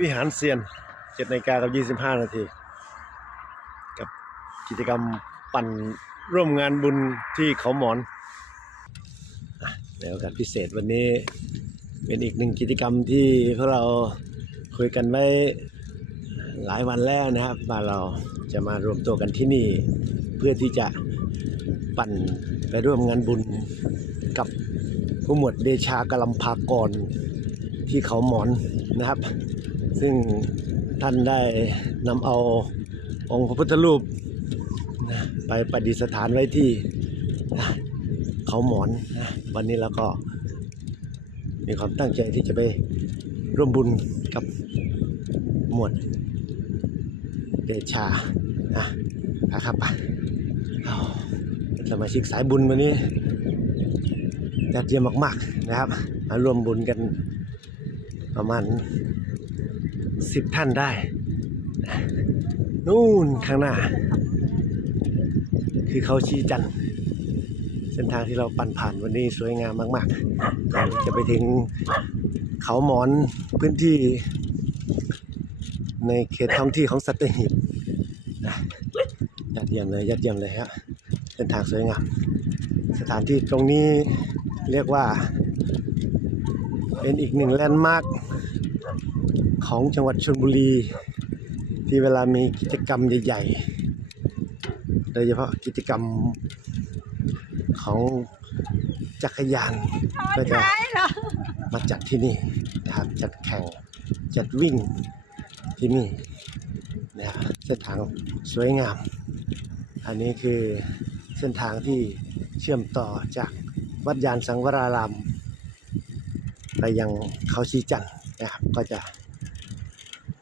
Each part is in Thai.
วิหารเซียน7นาฬิกากับ25นาที กับกิจกรรมปั่นร่วมงานบุญที่เขาหมอนในโอกาสพิเศษวันนี้เป็นอีกหนึ่งกิจกรรมที่พวกเราคุยกันไว้หลายวันแล้วนะครับว่าเราจะมารวมตัวกันที่นี่ เพื่อที่จะปั่นไปร่วมงานบุญกับผู้หมวดเดชากลัมภากรที่เขาหมอน นะครับ ซึ่งท่านได้นำเอาองค์พระพุทธรูปนะไปประดิษฐานไว้ที่นะเขาหมอนนะวันนี้เราก็มีความตั้งใจที่จะไปร่วมบุญกับหมวดเดชานะนะครับไปเอาสมาชิกสายบุญวันนี้จัดเตรียมมาก ๆ นะครับมาร่วมบุญกัน ประมาณสิบท่านได้นู่นข้างหน้า คือเขาชีจันทร์เส้นทางที่เราปั่นผ่านวันนี้สวยงามมากๆก่อนจะไปถึงเขาหมอนพื้นที่ในเขตท้องที่ของสัตหีบยัดเยี่ยมเลยยัดเยี่ยมเลยครับเส้นทางสวยงาม สถานที่ตรงนี้เรียกว่า เป็นอีกหนึ่งแลนด์มาร์คของจังหวัดชลบุรี ที่เวลามีกิจกรรมใหญ่ๆ โดยเฉพาะกิจกรรมของจักรยานก็จะมาจัดที่นี่นะครับจัดแข่งจัดวิ่งที่นี่นะครับเส้นทางสวยงาม อันนี้คือเส้นทางที่เชื่อมต่อจากวัดยานสังวราราม ไปยังเขาชีจันนะครับก็จะ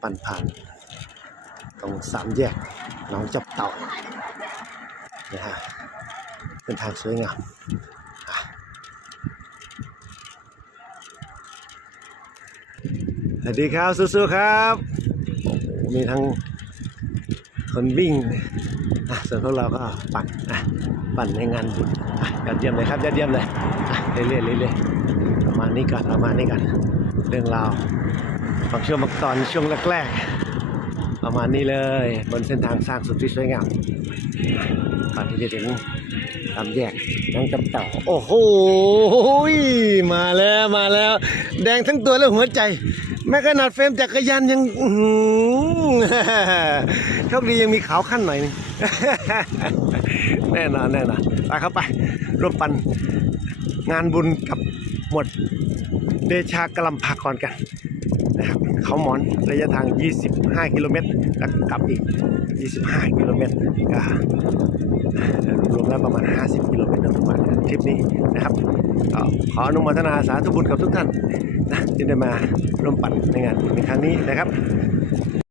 ปั่นผ่านตรงสามแยกหนองจับเต่านะฮะเป็นทางสวยงามสวัสดีครับสู้ๆครับมีทั้งคนวิ่งส่วนพวกเราก็ปั่นอะปั่นในงานบุญยอดเยี่ยมเลยครับยอดเยี่ยมเลยเรื่อยๆเรื่อยๆ ประมาณนี้กันประมาณนี้กันเรื่องราวบางช่วงบางตอนช่วงแรกๆประมาณนี้เลย บนเส้นทางสร้างสุดที่สวยงามก่อนที่จะถึงตามแยกน้องจับเต่าโอ้โหมาแล้วมาแล้ว แดงทั้งตัวและหัวใจ แม้ขนาดเฟรมจักรยานยังโชคดียังมีขาวขั้นหน่อยนึงแน่นอนแน่นอนไปเข้าไปร่วมปันงานบุญกับ หมวดเดชากลัมพากรกันนะครับเขาหมอนระยะทาง 25 กิโลเมตร แล้วกลับอีก 25 กิโลเมตรก็รวมแล้วประมาณ 50 กิโลเมตรประมาณทริปนี้นะครับขออนุโมทนาสาธุบุญกับทุกท่านนะที่ได้มาร่วมปั่นในงานในครั้งนี้นะครับ